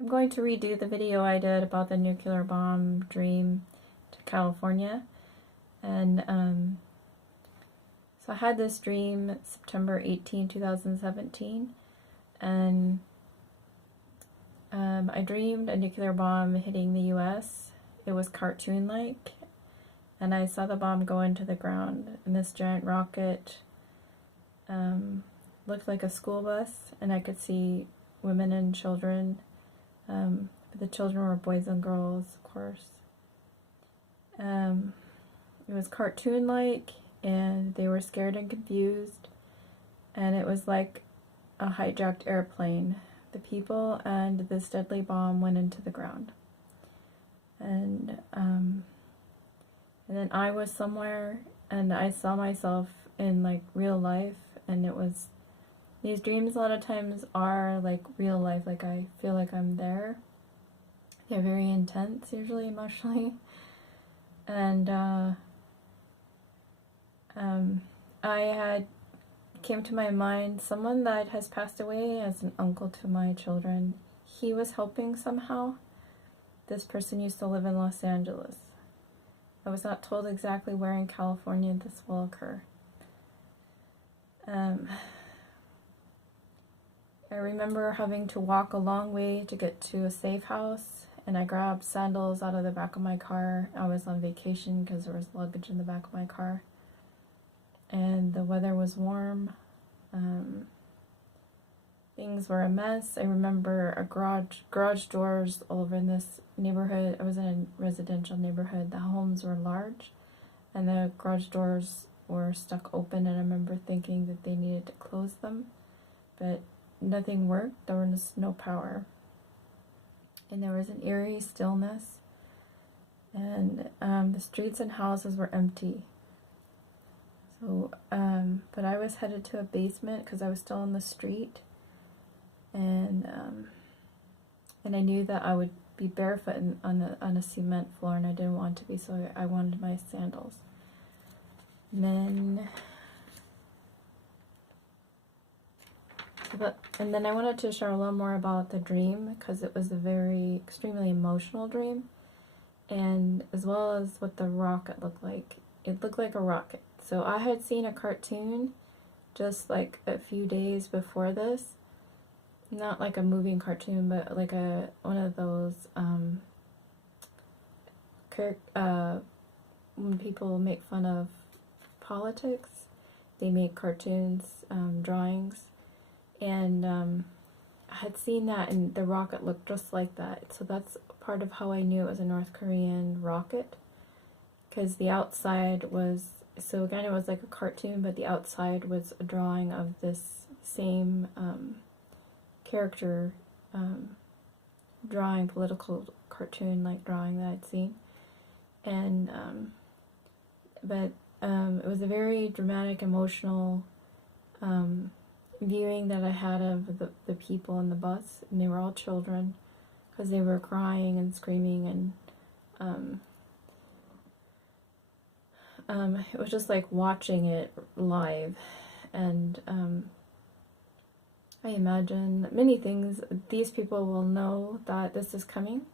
I'm going to redo the video I did about the nuclear bomb dream to California. And so I had this dream September 18, 2017. And I dreamed a nuclear bomb hitting the US. It was cartoon-like. And I saw the bomb go into the ground. And this giant rocket looked like a school bus. And I could see women and children. But the children were boys and girls, of course. It was cartoon-like, and they were scared and confused, and it was like a hijacked airplane. The people and this deadly bomb went into the ground. And then I was somewhere, and I saw myself in like real life, and it was, these dreams a lot of times are like real life, like I feel like I'm there. They're very intense, usually emotionally. And came to my mind someone that has passed away as an uncle to my children. He was helping somehow. This person used to live in Los Angeles. I was not told exactly where in California this will occur. I remember having to walk a long way to get to a safe house, and I grabbed sandals out of the back of my car. I was on vacation because there was luggage in the back of my car. And the weather was warm. Things were a mess. I remember a garage doors all over in this neighborhood. I was in a residential neighborhood. The homes were large, and the garage doors were stuck open, and I remember thinking that they needed to close them, but nothing worked. There was no power. And there was an eerie stillness, and the streets and houses were empty. So, but I was headed to a basement because I was still on the street, and I knew that I would be barefoot on a cement floor, and I didn't want to be, so I wanted my sandals. And then I wanted to share a little more about the dream because it was a very extremely emotional dream, and as well as what the rocket looked like. It looked like a rocket. So I had seen a cartoon just like a few days before this, not like a moving cartoon, but like one of those when people make fun of politics, they make cartoons, drawings. And I had seen that, and the rocket looked just like that. So that's part of how I knew it was a North Korean rocket, because the outside was, so again, it was like a cartoon, but the outside was a drawing of this same character drawing, political cartoon-like drawing that I'd seen. And but it was a very dramatic, emotional viewing that I had of the people in the bus, and they were all children because they were crying and screaming, and it was just like watching it live. And I imagine many things. These people will know that this is coming,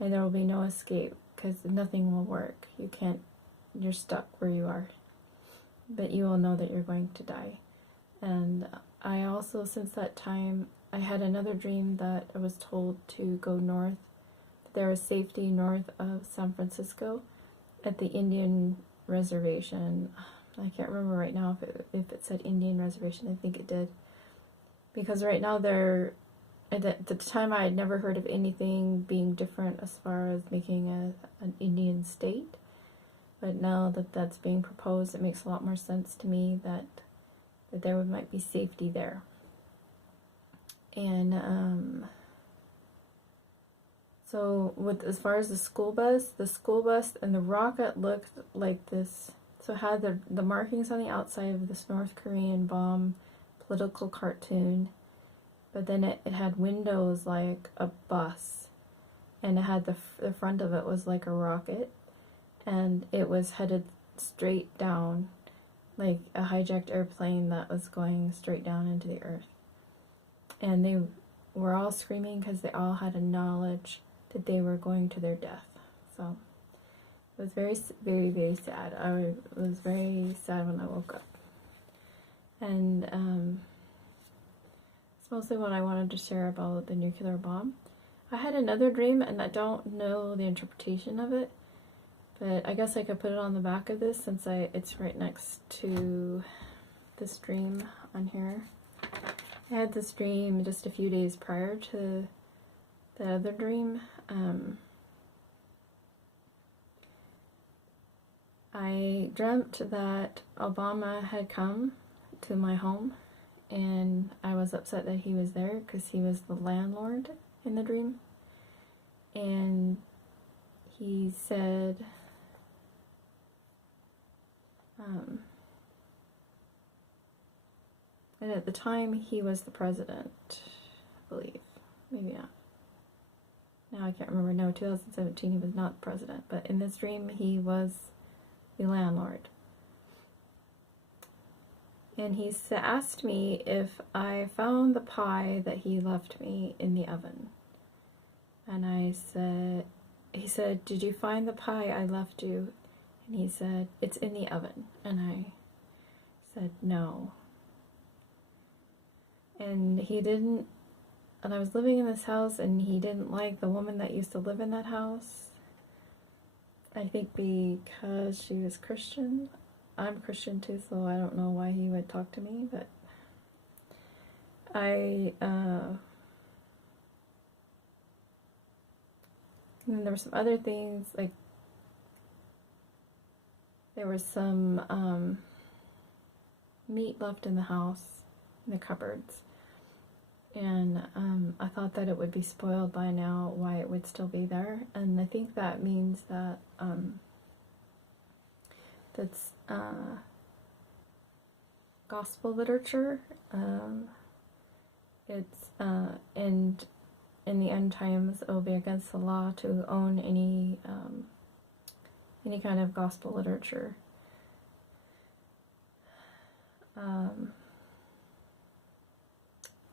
and there will be no escape because nothing will work. You're stuck where you are, but you will know that you're going to die. And I also, since that time, I had another dream that I was told to go north. There was safety north of San Francisco at the Indian reservation. I can't remember right now if it said Indian reservation. I think it did. Because right now at the time I had never heard of anything being different as far as making an Indian state. But now that that's being proposed, it makes a lot more sense to me that there might be safety there. And so as far as the school bus and the rocket looked like this. So it had the markings on the outside of this North Korean bomb political cartoon, but then it had windows like a bus, and it had the front of it was like a rocket, and it was headed straight down, like a hijacked airplane that was going straight down into the earth. And were all screaming because they all had a knowledge that they were going to their death. So it was very, very, very sad. I was very sad when I woke up. And it's mostly what I wanted to share about the nuclear bomb. I had another dream, and I don't know the interpretation of it, but I guess I could put it on the back of this since it's right next to this dream on here. I had this dream just a few days prior to the other dream. I dreamt that Obama had come to my home, and I was upset that he was there because he was the landlord in the dream. And he said, and at the time he was the president, I believe. Maybe not. Now I can't remember. No, 2017 he was not the president, but in this dream he was the landlord. And he asked me if I found the pie that he left me in the oven. And he said, did you find the pie I left you? And he said, it's in the oven. And I said, no. And he didn't, and I was living in this house, and he didn't like the woman that used to live in that house. I think because she was Christian. I'm Christian too, so I don't know why he would talk to me, but and there were some other things, like there was some meat left in the house, in the cupboards, and I thought that it would be spoiled by now, why it would still be there, and I think that means that that's gospel literature. It's and in the end times it will be against the law to own any kind of gospel literature. And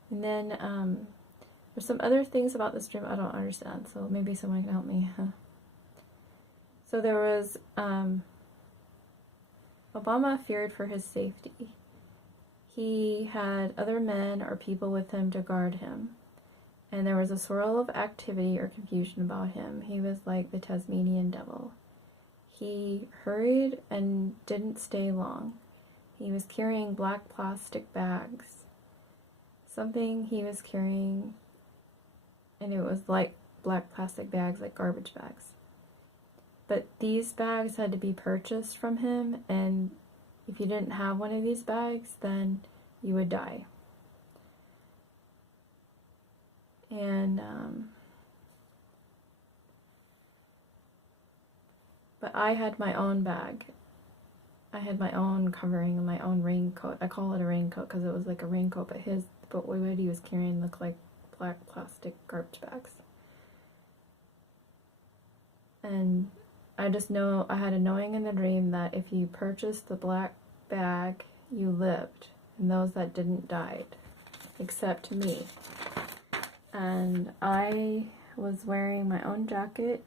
then there's some other things about this dream I don't understand, so maybe someone can help me. So there was Obama feared for his safety. He had other men or people with him to guard him, and there was a swirl of activity or confusion about him. He was like the Tasmanian devil. He hurried and didn't stay long. He was carrying black plastic bags. Something he was carrying, and it was like black plastic bags, like garbage bags. But these bags had to be purchased from him, and if you didn't have one of these bags, then you would die. And, but I had my own bag. I had my own covering and my own raincoat. I call it a raincoat because it was like a raincoat, but what he was carrying looked like black plastic garbage bags. And I just know, I had a knowing in the dream that if you purchased the black bag, you lived, and those that didn't died, except me. And I was wearing my own jacket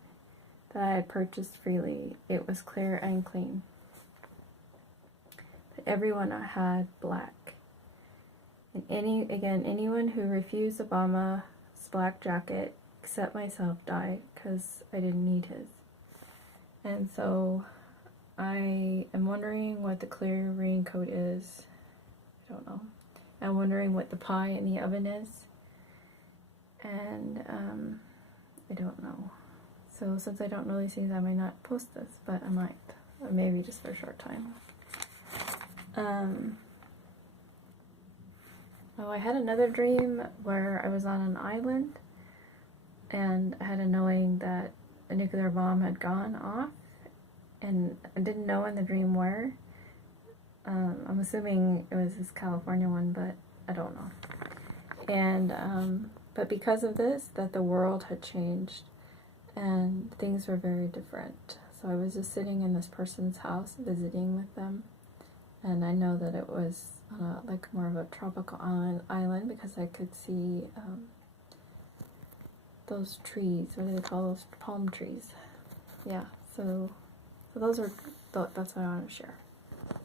that I had purchased freely. It was clear and clean. But everyone had black. And anyone who refused Obama's black jacket, except myself, died because I didn't need his. And so I am wondering what the clear raincoat is. I don't know. I'm wondering what the pie in the oven is. And I don't know. So since I don't know these things, I might not post this, but I might. Or maybe just for a short time. Oh, I had another dream where I was on an island, and I had a knowing that a nuclear bomb had gone off, and I didn't know in the dream where. I'm assuming it was this California one, but I don't know. And but because of this, that the world had changed, and things were very different. So I was just sitting in this person's house, visiting with them, and I know that it was like more of a tropical island because I could see those trees. What do they call those? Palm trees. Yeah, so those are, that's what I want to share.